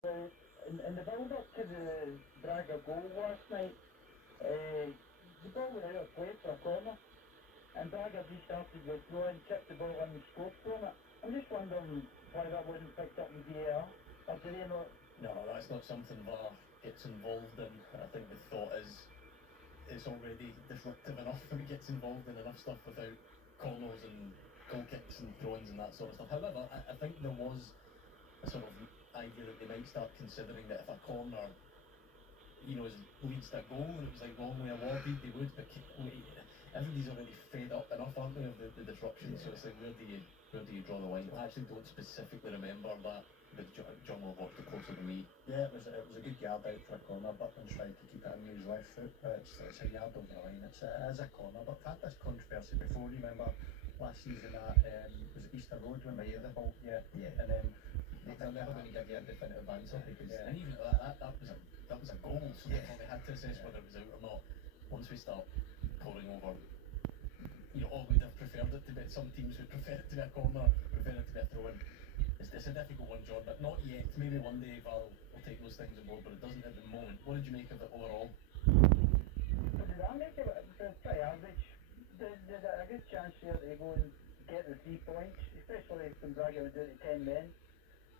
In the build-up to the Braga goal last night, the ball went out of play for a corner, and Braga restarted withdrawing, chipped the ball in and scored from it. I'm just wondering why that wasn't picked up in VAR, or do they not? No, that's not something VAR gets involved in. I think the thought is it's already disruptive enough when it gets involved in enough stuff without corners and goal kicks and throw-ins and that sort of stuff. However, I think there was a sort of idea that they might start considering that if a corner, leads to a goal and it was like wrongly awarded, they would. But everybody's already fed up enough, aren't they, of the disruption? Yeah. So it's like, where do you draw the line? I actually don't specifically remember that, but John will watch it closer than me. Yeah, it was a good yard out for a corner. Butland's tried to keep it in his left foot, but it's a yard over the line. It is a corner, but I've had this controversy before. Remember last season at was it Easter Road when we hit the ball? Yeah. And then they're never going to give you a definitive answer because and even that was a goal, so therefore they had to assess whether it was out or not. Once we start pouring over, all we'd have preferred it to be. Some teams would prefer it to be a corner, prefer it to be a throw-in. It's a difficult one, John, but not yet. Maybe one day Val will take those things on board, but it doesn't at the moment. What did you make of it overall? What did I make of it? It was pretty average. There's a good chance here to go and get the 3 points, especially when Braga were down to 10 men.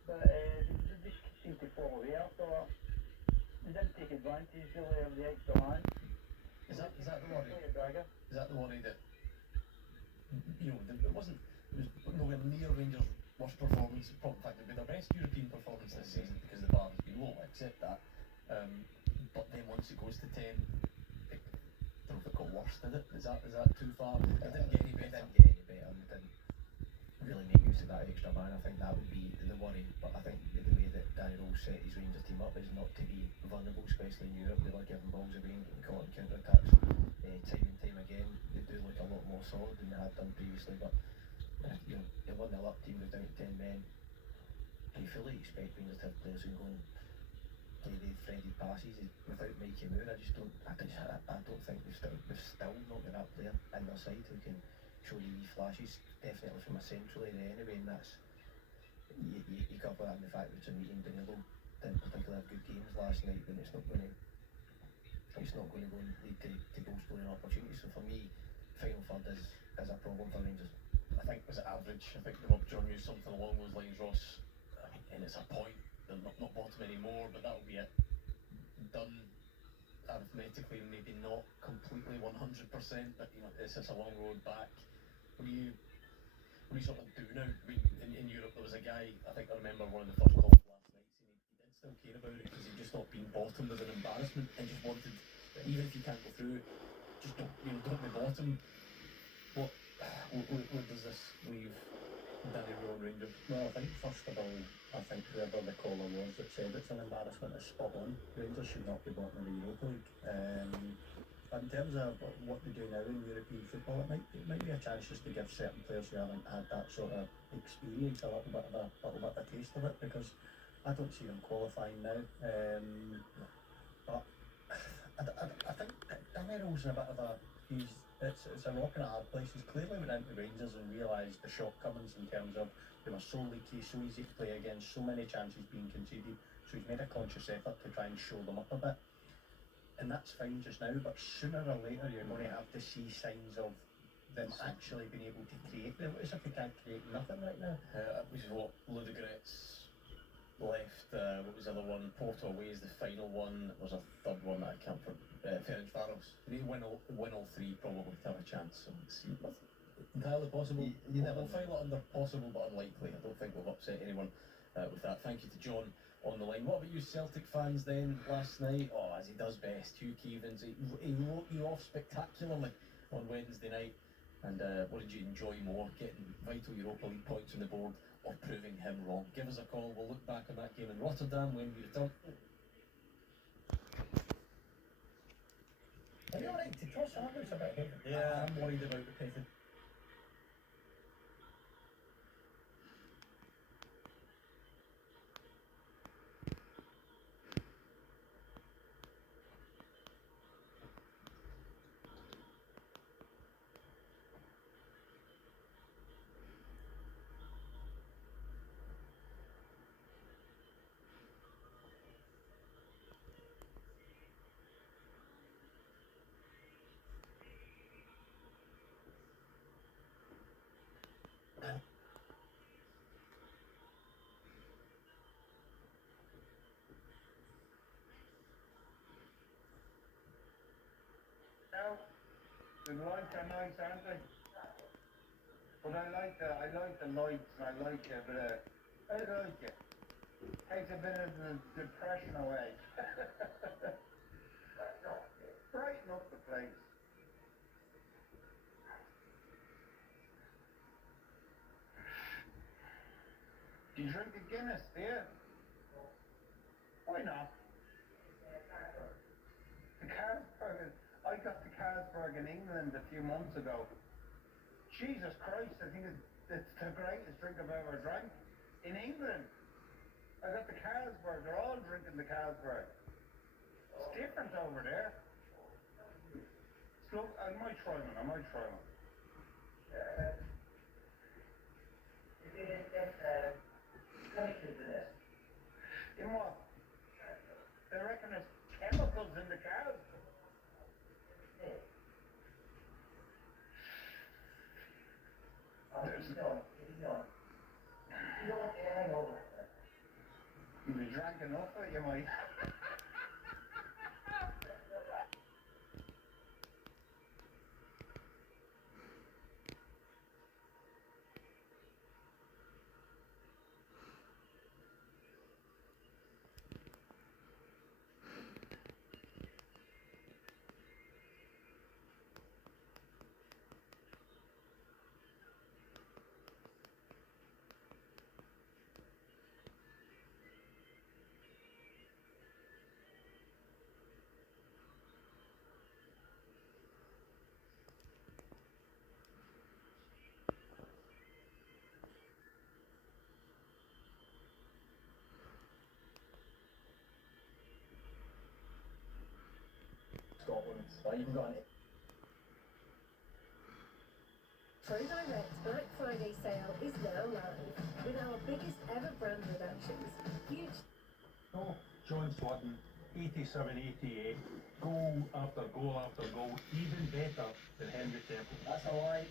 But they just seemed to fall away after that. They didn't take advantage really of the extra man. Is that the worry? Is that the worry that it was nowhere near Rangers' worst performance? In fact, it'd be their best European performance this season because the bar has been low. I accept that. But then once it goes to 10, I don't know if it got worse, did it? Is that too far? It didn't get any better. They didn't really make use of that extra man. I think that would be the worry. But I think the way that Danny Rose set his Rangers team up is not to be vulnerable, especially in Europe. They were giving balls away and getting caught in counter-attacks time and time again. They do look a lot more solid than they had done previously. But you're 1-0 up, team goes down to 10 men. You fully expect Rangers to have players who go and play the threaded passes without making Moore. I don't think we've still not got that player in their side who can show you wee flashes, definitely from a central area anyway, and that's you couple that in the fact that it's a meeting Danilo didn't particularly have good games last night, then it's not going to go and lead to goal scoring opportunities. So for me, final third is a problem for Rangers. I think was it average. I think Rob John used something along those lines, Ross, and it's a point. They're not bottom anymore, but that'll be it. Done arithmetically, maybe not completely 100%, but it's just a long road back. What do you sort of do now? I mean, in Europe there was a guy, I think I remember one of the first calls last night, saying he did still care about it because he just thought being bottom was an embarrassment and just wanted, even if you can't go through, just don't be bottom. What does this leave Danny Rowe and Rangers? Well, I think first of all, whoever the caller was that said it's an embarrassment is spot on. Rangers should not be bottom of the Europa League. In terms of what they do now in European football, it might be a chance just to give certain players who haven't had that sort of experience a little bit of a taste of it, because I don't see them qualifying now. But I think Daniel's in a bit of a it's a rock and a hard place. He's clearly went into Rangers and realised the shortcomings in terms of they were so leaky, so easy to play against, so many chances being conceded. So he's made a conscious effort to try and show them up a bit. And that's fine just now, but sooner or later you're going to have to see signs of them actually being able to create. What is if they can't create nothing right now? Which is what Ludogorets left. What was the other one? Porto away is the final one. There was a third one that I can't remember. Ferencváros. You need to win all 3 probably to have a chance. So it's entirely possible. You never file it under possible but unlikely. I don't think we'll upset anyone with that. Thank you to John on the line. What about you Celtic fans then last night? Oh, as he does best, Hugh Keevins, he wrote you off spectacularly on Wednesday night. And what did you enjoy more, getting vital Europa League points on the board or proving him wrong? Give us a call. We'll look back on that game in Rotterdam when we return. Are you alright to toss a loose about it? Yeah, I'm worried about the Petty. The lights are nice, aren't they? But I like the lights, and I like a bit of, I like it. Takes a bit of the depression away. Brighten up the place. Do you drink a Guinness, do you? Why not? The Carlsberg, I got the Carlsberg in England a few months ago. Jesus Christ, I think it's the greatest drink I've ever drank. In England, I got the Carlsberg, they're all drinking the Carlsberg. It's different over there. So, I might try one. In what? They reckon there's chemicals in the cows. If you drank enough of it, you might. Scotland. I even got an ProDirect's Black Friday sale is now live with our biggest ever brand reductions. Huge. Oh, John Sutton, 87-88, goal after goal after goal, even better than Henry Temple. That's a lie.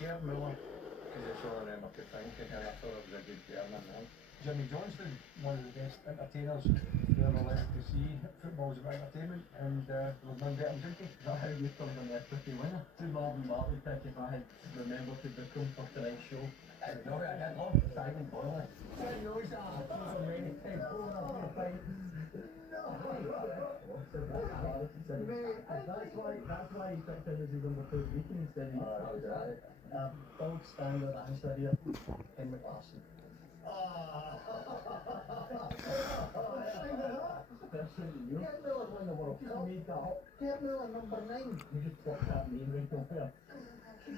Gerd Miller, because it's all around up to thinking, and I thought it was a good German man. Jimmy Johnston, one of the best entertainers we ever lived to see. Football's about entertainment, and there was none better than Drinky. Is that how you come on that tricky winner? To Marvin Martin pick if I had remembered to book him for tonight's show. No, I didn't love Simon Boyle. That's why he picked him as his number 2 weekend instead of gold standard answer here. Ken McLaughlin. Gerd Miller won the World Cup. Gerd Miller number 9. You just plucked that name right off there.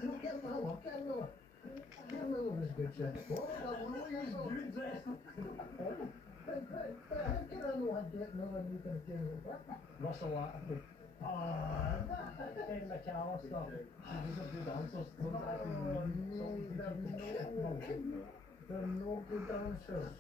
Gerd Miller. Gerd Miller was good shit. What? He's good dressed. But how can I know how Gerd Miller making a general pick? Russell Atterbury. Ken McAllister. These are good answers. They're no good answers.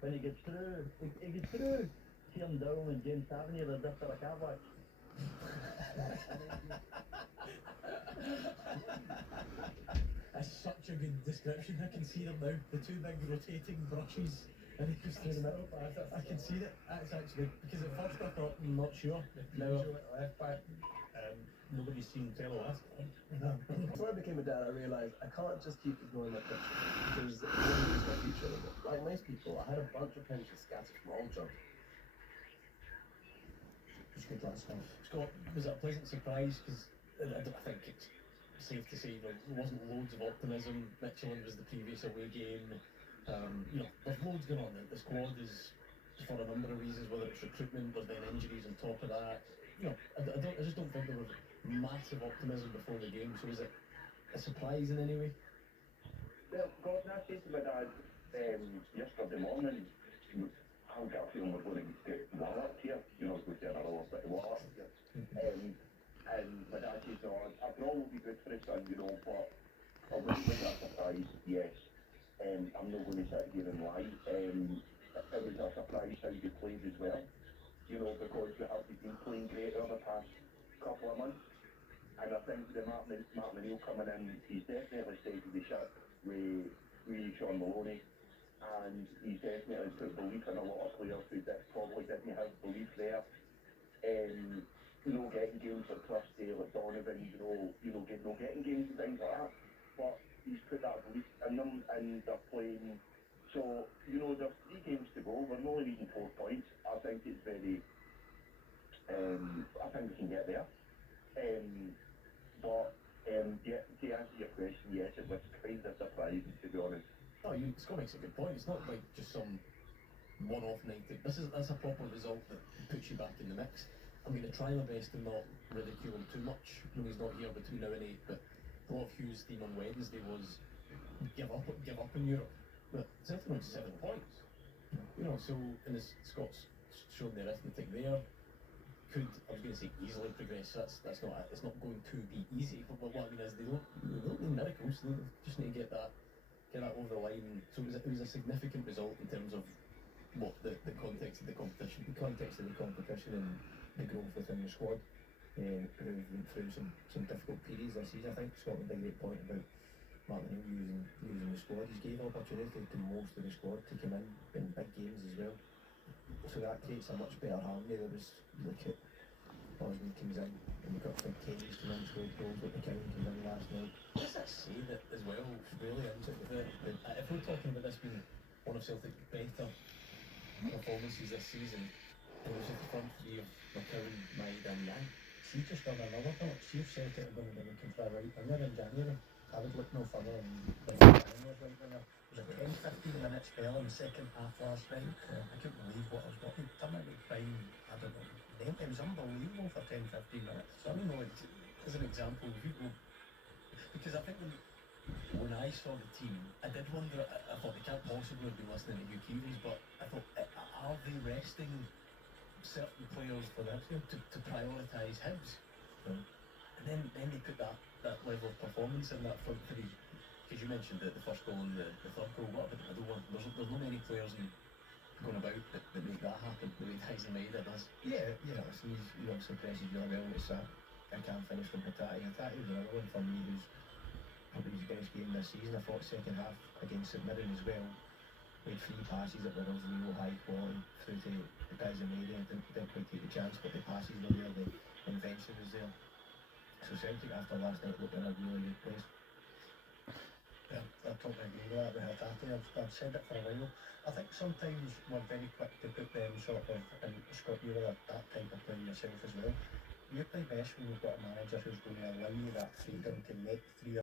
When he gets through, Tim Dowell and James Tavernier are just at a car wash. That's such a good description. I can see them now. The two big rotating brushes, and he goes through the middle. I can see it. That's actually because at first I thought I'm not sure. Now left back. Nobody's seen Tello last time. Before I became a dad, I realised I can't just keep ignoring my picture because it won't use my future anymore. Like most people, I had a bunch of pensions scattered from all jobs. It's good last night. Scott, was it a pleasant surprise? Because I think it's safe to say there wasn't loads of optimism. Michelin was the previous away game. There's loads going on. The squad is, for a number of reasons, whether it's recruitment, there's then injuries on top of that. I just don't think there was massive optimism before the game. So was it a surprise in any way? Well, Gordon, I said to my dad yesterday morning, I've got a feeling we're going to get walloped here, go to another little bit of water here. And my dad says, a draw will be good for us, son, but I wouldn't make that surprise, yes. I'm not going to sit here and lie. It was a surprise how they played as well. You know, because we have been playing great over the past couple of months. And I think the Martin O'Neill coming in, he's definitely steadied the ship with Sean Maloney. And he's definitely put belief in a lot of players who probably didn't have belief there. Getting games like Trusty, like Donovan, getting games and things like that. But he's put that belief in them and they're playing. So, there's 3 games to go. We're only needing 4 points. I think it's very, I think we can get there. Yeah, to answer your question, yes, it was kind of surprising, to be honest. No, Scott makes a good point. It's not like just some one-off night. That's a proper result that puts you back in the mix. I'm going to try my best to not ridicule him too much. I know he's not here between now and 8, but a lot of Hugh's theme on Wednesday was give up in Europe. But Celtic went 7 points. So and as Scott's shown the arithmetic there, I was going to say easily progress. It's not going to be easy. But what I mean is they don't need miracles. They just need to get that over the line. So it was a significant result in terms of what the context of the competition. The context of the competition and the growth within the squad, who've been through some difficult periods this season. I think Scott made a great point about Martin O'Neill using the squad. He's gave opportunity to most of the squad to come in big games as well. So that creates a much better harmony. There was, look at Osman comes in, and we've got Fred Kenny's come in, scored goals, but McCown came in last night. Does that say that as well, really, into if we're talking about this being one of Celtic's better performances this season, it was at the front 3 of McCown, Maeda and Yang. See, just on another point, see if Celtic are going to be looking for a right winger in January. I would look no further than right winger. It was a 10-15 minute spell in the second half last night. I couldn't believe what I was watching. Turn out Brian, I don't know. It was unbelievable for 10-15 minutes. So I don't know, as an example, if you go, because I think when I saw the team, I did wonder, I thought they can't possibly have been listening to Hugh Keevins, but I thought, are they resting certain players for that to prioritise Hibs? And then they put that level of performance in that front 3, because you mentioned the first goal and the third goal. What about the middle one? There's not many players going about that make that happen the way Tyson Maeda does. Yeah, so he obviously presses really well. It's I can't finish from Hattati. Hattati was another one for me who's probably his best game this season. I thought second half against St Mirren as well. Made 3 passes that were of real high quality through to the guys in the area. Didn't quite take the chance, but the passes were there, the invention was there. So Celtic after last night looked in a really good place. Yeah, I totally agree with that with Hattati. I've said it for a while. I think sometimes we're very quick to put them sort of, and Scott, you're that type of player yourself as well. You play best when you've got a manager who's going to allow you that freedom to make 3